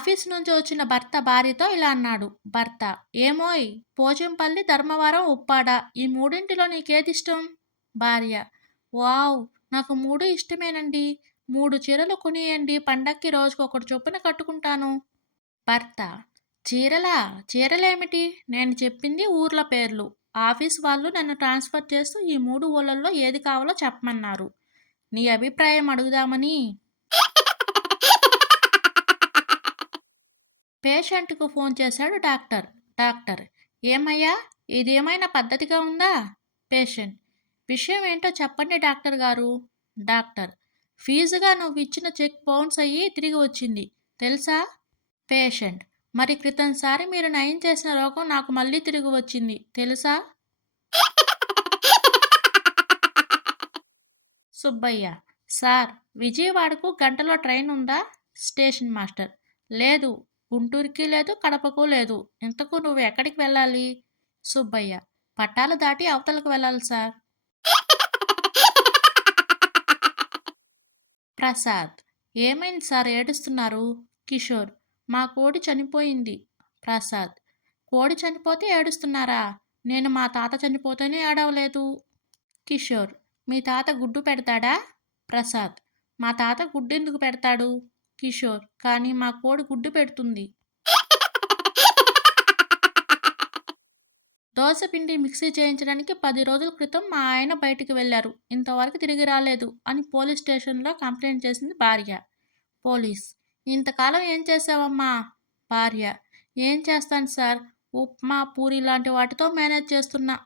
Office నుంచి వచ్చిన భర్త భార్యతో ఇలా అన్నాడు. భర్త: ఏమోయ్, పోచంపల్లి, ధర్మవరం, ఉప్పాడ, ఈ మూడింటిలో నీకేదిష్టం? భార్య: వావ్, నాకు మూడు ఇష్టమేనండి. 3 చీరలు కొనియండి, పండక్కి రోజుకొకటి చొప్పున కట్టుకుంటాను. భర్త: చీరలా? చీరలేమిటి? నేను చెప్పింది ఊర్ల పేర్లు. ఆఫీస్ వాళ్ళు నన్ను ట్రాన్స్ఫర్ చేస్తూ ఈ 3 ఊళ్ళల్లో ఏది కావాలో చెప్పమన్నారు. నీ అభిప్రాయం అడుగుదామని. పేషెంట్‌కు ఫోన్ చేశాడు డాక్టర్. డాక్టర్: ఏమయ్యా, ఇదేమైనా పద్ధతిగా ఉందా? పేషెంట్: విషయం ఏంటో చెప్పండి డాక్టర్ గారు. డాక్టర్: ఫీజుగా నువ్విచ్చిన చెక్ బౌన్స్ అయ్యి తిరిగి వచ్చింది, తెలుసా? పేషెంట్: మరి క్రితంసారి మీరు నయం చేసిన రోగం నాకు మళ్ళీ తిరిగి వచ్చింది, తెలుసా? సుబ్బయ్య: సార్, విజయవాడకు గంటలో ట్రైన్ ఉందా? స్టేషన్ మాస్టర్: లేదు, గుంటూరుకి లేదు, కడపకు లేదు. ఇంతకు నువ్వు ఎక్కడికి వెళ్ళాలి? సుబ్బయ్య: పట్టాలు దాటి అవతలకు వెళ్ళాలి సార్. ప్రసాద్: ఏమైంది సార్ ఏడుస్తున్నారు? కిషోర్: మా కోడి చనిపోయింది. ప్రసాద్: కోడి చనిపోతే ఏడుస్తున్నారా? నేను మా తాత చనిపోతేనే ఏడవలేదు. కిషోర్: మీ తాత గుడ్డు పెడతాడా? ప్రసాద్: మా తాత గుడ్డెందుకు పెడతాడు? కిషోర్: కానీ మా కోడి గుడ్డు పెడుతుంది. దోశ పిండి మిక్సీ చేయించడానికి 10 రోజుల క్రితం మా ఆయన బయటికి వెళ్లారు, ఇంతవరకు తిరిగి రాలేదు అని పోలీస్ స్టేషన్లో కంప్లైంట్ చేసింది భార్య. పోలీస్: ఇంతకాలం ఏం చేసావమ్మా? భార్య: ఏం చేస్తాను సార్, ఉప్మా, పూరి లాంటి వాటితో మేనేజ్ చేస్తున్నా.